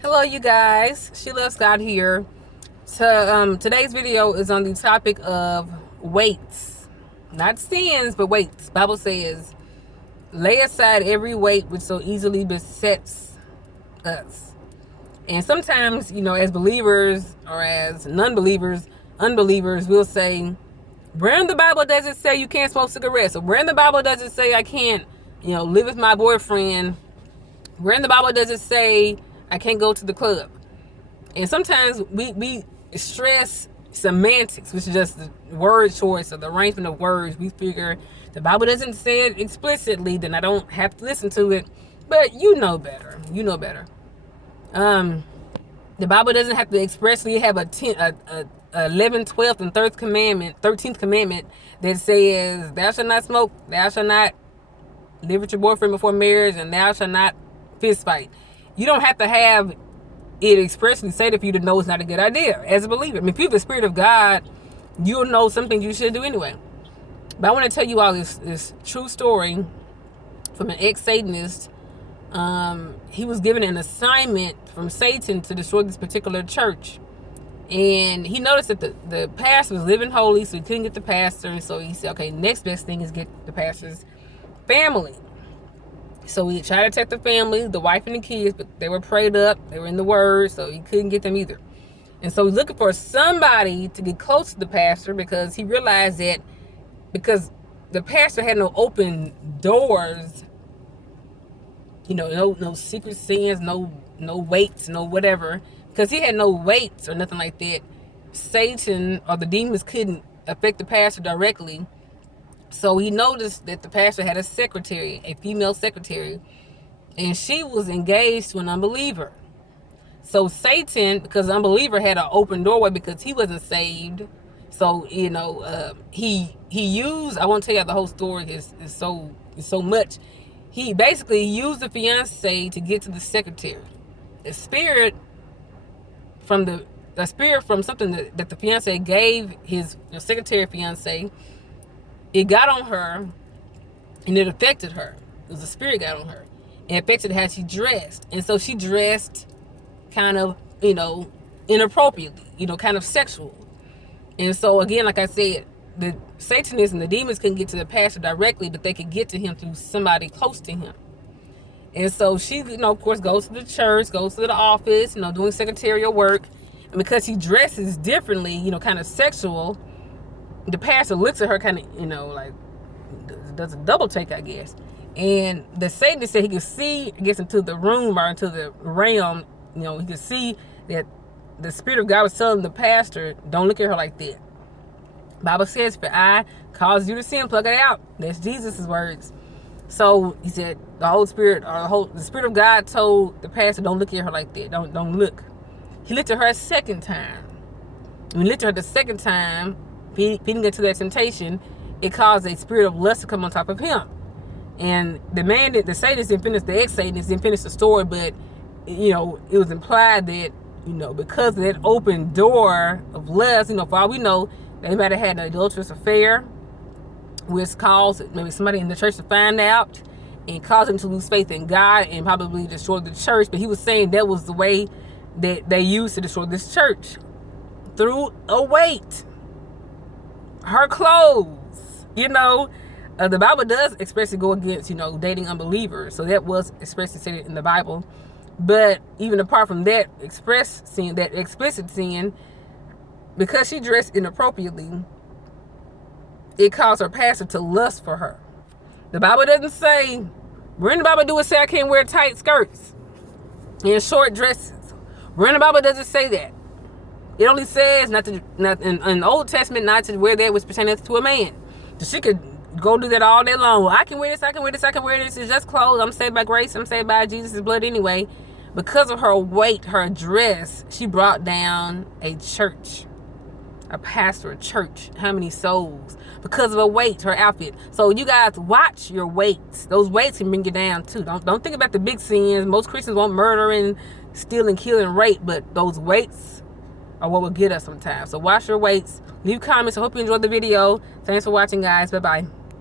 Hello, you guys. She Loves God here. Today's video is on the topic of weights, not sins, but weights. Bible says, "Lay aside every weight which so easily besets us." And sometimes, as believers or as non-believers, unbelievers will say, "Where in the Bible does it say you can't smoke cigarettes?" Or where in the Bible does it say I can't, live with my boyfriend? Where in the Bible does it say I can't go to the club? And sometimes we stress semantics, which is just the word choice or the arrangement of words. We figure the Bible doesn't say it explicitly, then I don't have to listen to it. But you know better. You know better. The Bible doesn't have to expressly have a 11th, 12th, and 13th commandment that says, "Thou shalt not smoke, thou shalt not live with your boyfriend before marriage, and thou shalt not fist fight." You don't have to have it expressly said for you to know it's not a good idea as a believer. I mean, if you have the Spirit of God, you'll know something you should do anyway. But I want to tell you all this true story from an ex-Satanist. He was given an assignment from Satan to destroy this particular church. And he noticed that the pastor was living holy, so he couldn't get the pastor. And so he said, okay, next best thing is get the pastor's family. So he tried to attack the family, the wife and the kids, but they were prayed up. They were in the word, so he couldn't get them either. And so he's looking for somebody to get close to the pastor because he realized that because the pastor had no open doors, no secret sins, no weights, no whatever. Because he had no weights or nothing like that, Satan or the demons couldn't affect the pastor directly. So he noticed that the pastor had a secretary, a female secretary, and she was engaged to an unbeliever. So Satan, because the unbeliever had an open doorway because he wasn't saved, so he used. I won't tell you the whole story. It's so much. He basically used the fiance to get to the secretary. The spirit from something that the fiance gave his secretary fiance. It got on her, and it affected her. It was the spirit got on her. It affected how she dressed. And so she dressed kind of, inappropriately, kind of sexual. And so, again, like I said, the Satanists and the demons couldn't get to the pastor directly, but they could get to him through somebody close to him. And so she, of course, goes to the church, goes to the office, doing secretarial work. And because he dresses differently, kind of sexual, the pastor looks at her kind of, like, does a double take, I guess. And the Satanist said he could see, gets into the room or into the realm, he could see that the Spirit of God was telling the pastor, don't look at her like that. Bible says, "For I cause you to sin, plug it out." That's Jesus' words. So he said the Holy Spirit, or the Spirit of God told the pastor, don't look at her like that. Don't look. He looked at her a second time. When he looked at her the second time, he didn't get to that temptation, it caused a spirit of lust to come on top of him. And the Satanist didn't finish, the ex-Satanist didn't finish the story, but, it was implied that, because of that open door of lust, for all we know, they might have had an adulterous affair, which caused maybe somebody in the church to find out and caused him to lose faith in God and probably destroy the church. But he was saying that was the way that they used to destroy this church, through a weight. Her clothes, the Bible does expressly go against, dating unbelievers. So that was expressly stated in the Bible. But even apart from that explicit sin, because she dressed inappropriately, it caused her pastor to lust for her. The Bible doesn't say, where in the Bible do it say I can't wear tight skirts and short dresses? Where in the Bible does it say that? It only says not in the Old Testament not to wear that which pertaineth to a man. So she could go do that all day long. Well, I can wear this, I can wear this, I can wear this. It's just clothes. I'm saved by grace. I'm saved by Jesus' blood anyway. Because of her weight, her dress, she brought down a church, a pastor, a church. How many souls? Because of her weight, her outfit. So you guys watch your weights. Those weights can bring you down too. Don't think about the big sins. Most Christians won't murder and steal and kill and rape, but those weights are what will get us sometimes. So watch your weights. Leave comments. I hope you enjoyed the video. Thanks for watching, guys. Bye-bye.